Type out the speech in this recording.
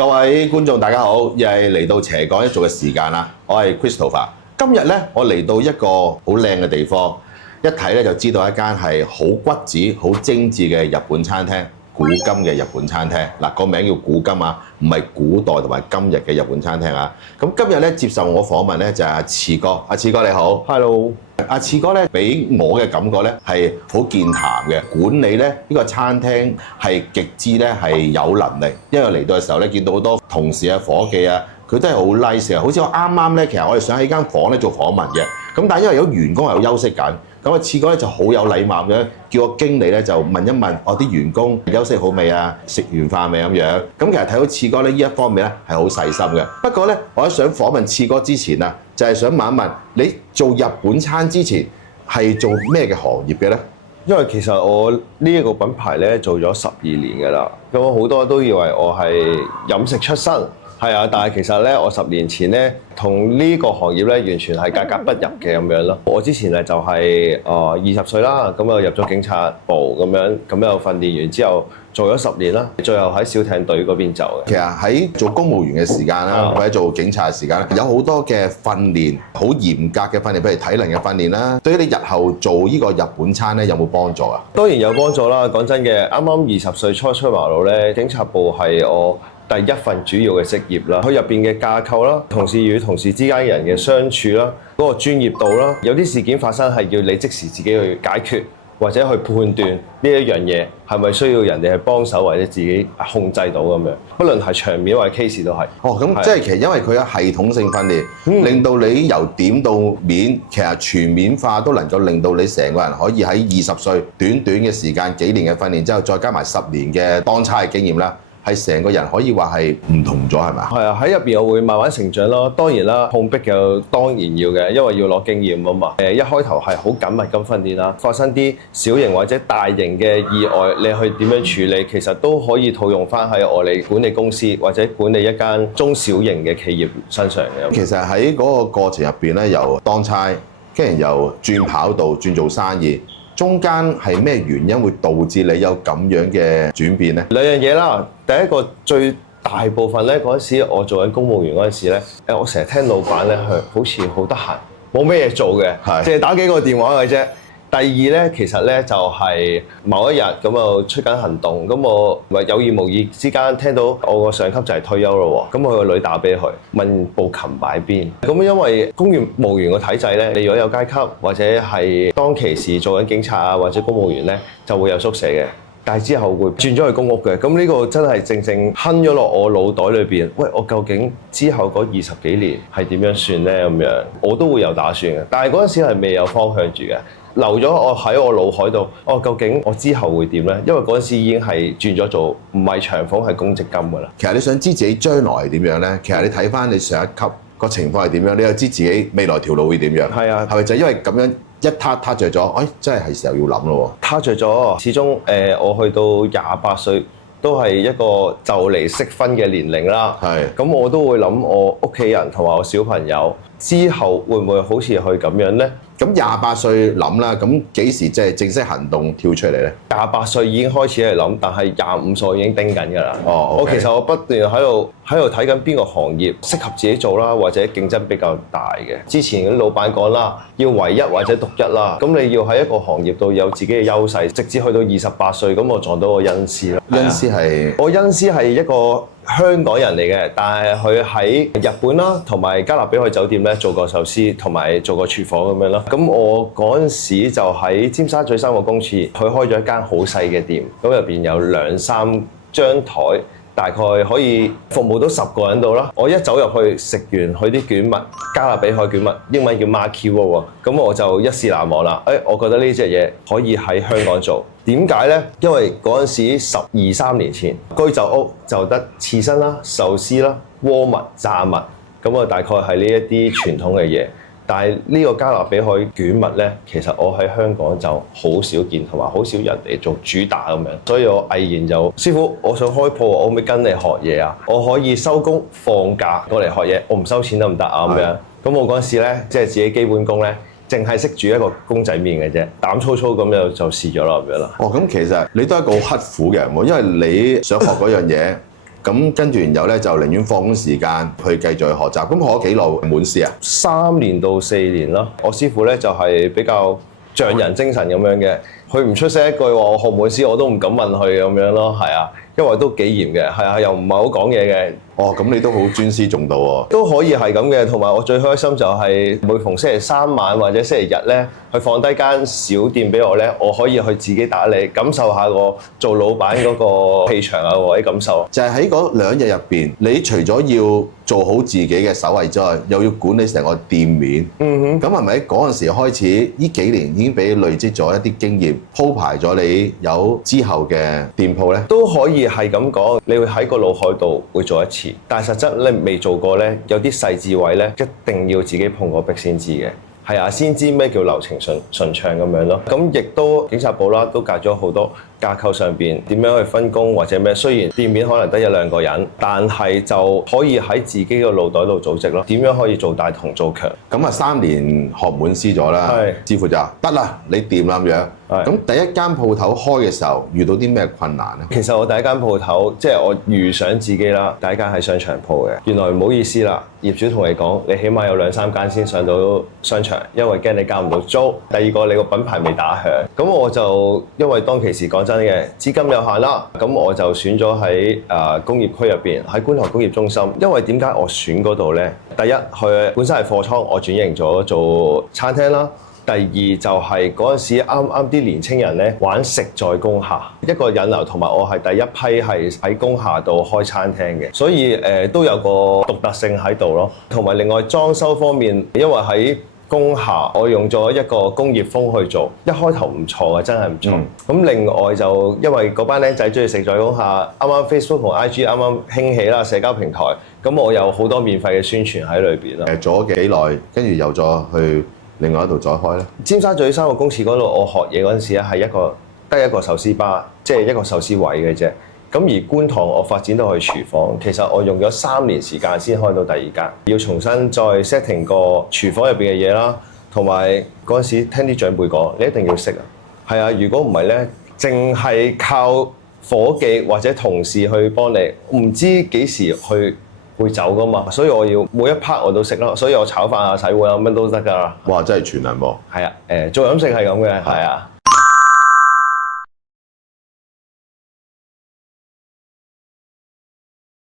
各位觀眾大家好，又係嚟到斜講一族嘅時間啦。我係 Christopher， 今日咧我嚟到一個好靚嘅地方，一睇咧就知道一間係好骨子、好精緻嘅日本餐廳，古今嘅日本餐廳。嗱，個名叫古今啊，唔係古代同埋今日嘅日本餐廳啊。咁今日咧接受我訪問咧就係阿次哥，阿次哥你好。Hello。阿次哥咧，俾我嘅感覺咧係好健談嘅，管理咧呢個餐廳係極之咧係有能力。因為嚟到嘅時候咧，見到好多同事啊、伙計啊，佢都係好 nice 啊。好似我啱啱咧，其實我哋想喺間房咧做訪問嘅，咁但係因為有員工係休息緊，咁阿次哥咧就好有禮貌嘅，叫個經理咧就問一問我啲員工休息好未啊？食完飯未咁樣？咁其實睇到次哥咧呢一方面咧係好細心嘅。不過咧，我喺想訪問次哥之前啊，就係想問一問你做日本餐之前係做咩嘅行業嘅咧？因為其實我呢一個品牌咧做咗12年㗎啦，咁好多都以為我係飲食出身，係啊，但係其實咧我10年前咧同呢個行業咧完全係格格不入嘅咁樣咯。我之前咧就係20歲啦，咁啊入咗警察部咁樣，咁又訓練完之後做咗10年啦，最後喺小艇隊嗰邊走嘅。其實喺做公務員嘅時間啦，或者做警察嘅時間，有好多嘅訓練，好嚴格嘅訓練，譬如體能嘅訓練啦。對於你日後做呢個日本餐咧，有冇幫助啊？當然有幫助啦。講真嘅，啱啱20歲初出茅廬咧，警察部係我第一份主要嘅職業啦。佢入邊嘅架構啦，同事與同事之間嘅人嘅相處啦，嗰個專業度啦，有啲事件發生係要你即時自己去解決，或者去判斷呢一樣嘢係咪需要人哋去幫手，或者自己控制到咁樣。不論係場面或者 case 都係。哦，咁即係其實因為佢有系統性訓練，令到你由點到面，其實全面化都能夠令到你成個人可以喺20歲短短嘅時間幾年嘅訓練之後，再加埋10年嘅當差嘅經驗啦。係成個人可以話係唔同咗，係咪？係啊，喺入邊我會慢慢成長咯。當然啦，碰壁就當然要嘅，因為要攞經驗啊嘛。一開頭係好緊密咁訓練啦，發生啲小型或者大型嘅意外，你去點樣處理，其實都可以套用翻喺我哋管理公司或者管理一間中小型嘅企業身上嘅。其實喺嗰個過程入邊咧，由當差，跟住由轉跑道轉做生意。中間係咩原因會導致你有咁樣嘅轉變呢？兩樣嘢啦，第一個最大部分咧嗰陣時，我做緊公務員嗰陣時咧，我成日聽老闆咧佢好似好得閒，冇咩嘢做嘅，淨係打幾個電話嘅啫。第二咧，其實咧就係某一日咁啊出緊行動，咁我咪有意無意之間聽到我個上級就係退休咯喎，咁我個女打俾佢問部琴擺邊，咁因為公務員個體制咧，你如果有階級或者係當其時做緊警察啊或者公務員咧，就會有宿舍嘅。但係之後會轉咗去公屋嘅，咁呢個真係正正哼咗落我腦袋裏邊。喂，我究竟之後嗰20幾年係點樣算呢？咁樣我都會有打算嘅，但係嗰陣時係未有方向住嘅，留咗我喺我腦海度。究竟我之後會點呢？因為嗰陣時已經係轉咗做唔係長俸係公積金㗎啦。其實你想知自己將來係點樣呢？其實你睇翻你上一級個情況係點樣，你又知自己未來條路會點樣。係啊，係咪就係因為咁樣？一撻着咗，真係時候要諗咯喎！撻着咗，始終我去到28歲都係一個就嚟適婚嘅年齡啦。係，咁我都會諗我屋企人同埋我小朋友之後會唔會好似佢咁樣呢？咁28歲諗啦，咁幾時即係正式行動跳出嚟咧？28歲已經開始嚟諗，但係25歲已經盯緊㗎啦。哦，我其實我不斷喺度睇緊邊個行業適合自己做啦，或者競爭比較大嘅。之前啲老闆講啦，要唯一或者獨一啦。咁你要喺一個行業度有自己嘅優勢，直至去到28歲，咁我撞到個恩師啦。恩師係我恩師係一個香港人嚟嘅，但係佢喺日本啦，同埋加勒比海酒店咧做過壽司，同埋做過廚房咁樣啦。咁我嗰陣時就喺尖沙咀3個公廁，佢開咗一間好細嘅店，咁入邊有2-3張台，大概可以服務到10個人度啦。我一走入去食完佢啲卷物，加勒比海卷物，英文叫 Maki Roll 喎，咁我就一試難忘啦。我覺得呢隻嘢可以喺香港做。點解呢？因為嗰陣時12-13年前，居酒屋就得刺身啦、壽司啦、鍋物、炸物，咁啊大概係呢一啲傳統嘅嘢。但係呢個加勒比海卷物呢，其實我喺香港就好少見，同埋好少人哋做主打咁樣，所以我毅然就師傅，我想開鋪，我可唔可以跟你學嘢啊？我可以收工放假過嚟學嘢，我唔收錢得唔得啊？咁樣，咁我嗰陣時呢，即係自己基本功呢，淨係識煮一個公仔麵嘅啫，膽粗粗咁就試咗啦咁樣啦。哦，咁其實你都係一個好刻苦嘅人喎，因為你想學嗰樣嘢。咁跟住然後咧就寧願放工時間去繼續去學習。咁學咗幾耐滿師啊？3年到4年咯。我師傅咧就係比較匠人精神咁樣嘅，佢唔出聲一句話我學滿師我都唔敢問佢咁樣咯，係啊，因為都幾嚴嘅，係啊，又唔係好講嘢嘅。哦，咁你都好尊師重道喎。都可以係咁嘅，同埋我最開心就係每逢星期3晚或者星期日咧，佢放低間小店俾我咧，我可以去自己打理，感受下個做老闆嗰個氣場啊，或者感受。就係喺嗰2日入邊，你除咗要做好自己嘅手藝之外，又要管理成個店面。咁係咪喺嗰陣時開始，呢幾年已經俾你累積咗一啲經驗，鋪排咗你有之後嘅店鋪咧？都可以係咁講，你會喺個腦海度會做一次，但係實質你未做過咧，有啲細緻位咧，一定要自己碰過壁先知嘅。係啊，先知咩叫流程順暢咁樣咯。咁亦都警察部啦，都教咗好多架構上邊點樣去分工或者咩。雖然店面可能得1-2個人，但係就可以喺自己嘅腦袋度組織咯。點樣可以做大同做強？咁啊3年學滿師咗啦，師傅就話得啦，你掂啦咁樣。咁第一間鋪頭開嘅時候遇到啲咩困難咧？其實我第一間鋪頭即係我預想自己啦，第一間係商場鋪嘅。原來唔好意思啦，業主同你講，你起碼有2-3間先上到商場，因為驚你交唔到租。第二個你個品牌未打響，咁我就因為當其時講真嘅資金有限啦，咁我就選咗喺工業區入邊，喺觀塘工業中心。因為點解我選嗰度呢？第一，佢本身係貨倉，我轉型咗做餐廳啦。第二就係嗰陣時啱啱啲年青人咧玩食在工廈，一個引流，同埋我係第一批係喺工廈度開餐廳嘅，所以都有個獨特性喺度咯。同埋另外裝修方面，因為喺工廈我用咗一個工業風去做，一開頭唔錯嘅，真係唔錯。咁另外就因為嗰班僆仔中意食在工廈，啱啱 Facebook 同 IG 啱啱興起啦，社交平台，咁我有好多免費嘅宣傳喺裏邊咯。做咗幾耐，跟住又再去另外一度再開咧？尖沙咀3個公廁嗰度，我學嘢嗰陣時咧係得一個壽司吧，即係一個壽司位嘅啫。咁而觀塘我發展到去廚房，其實我用咗3年時間先開到第2間，要重新再 setting 個廚房入邊嘅嘢啦，同埋嗰陣時聽啲長輩講，你一定要識啊。係啊，如果唔係咧，淨係靠伙計或者同事去幫你，唔知幾時會走噶嘛，所以我要每一 part 我都識咯，所以我炒飯啊、洗碗啊乜都得㗎啦。哇！真係全能喎。係啊，做飲食係咁嘅，係啊。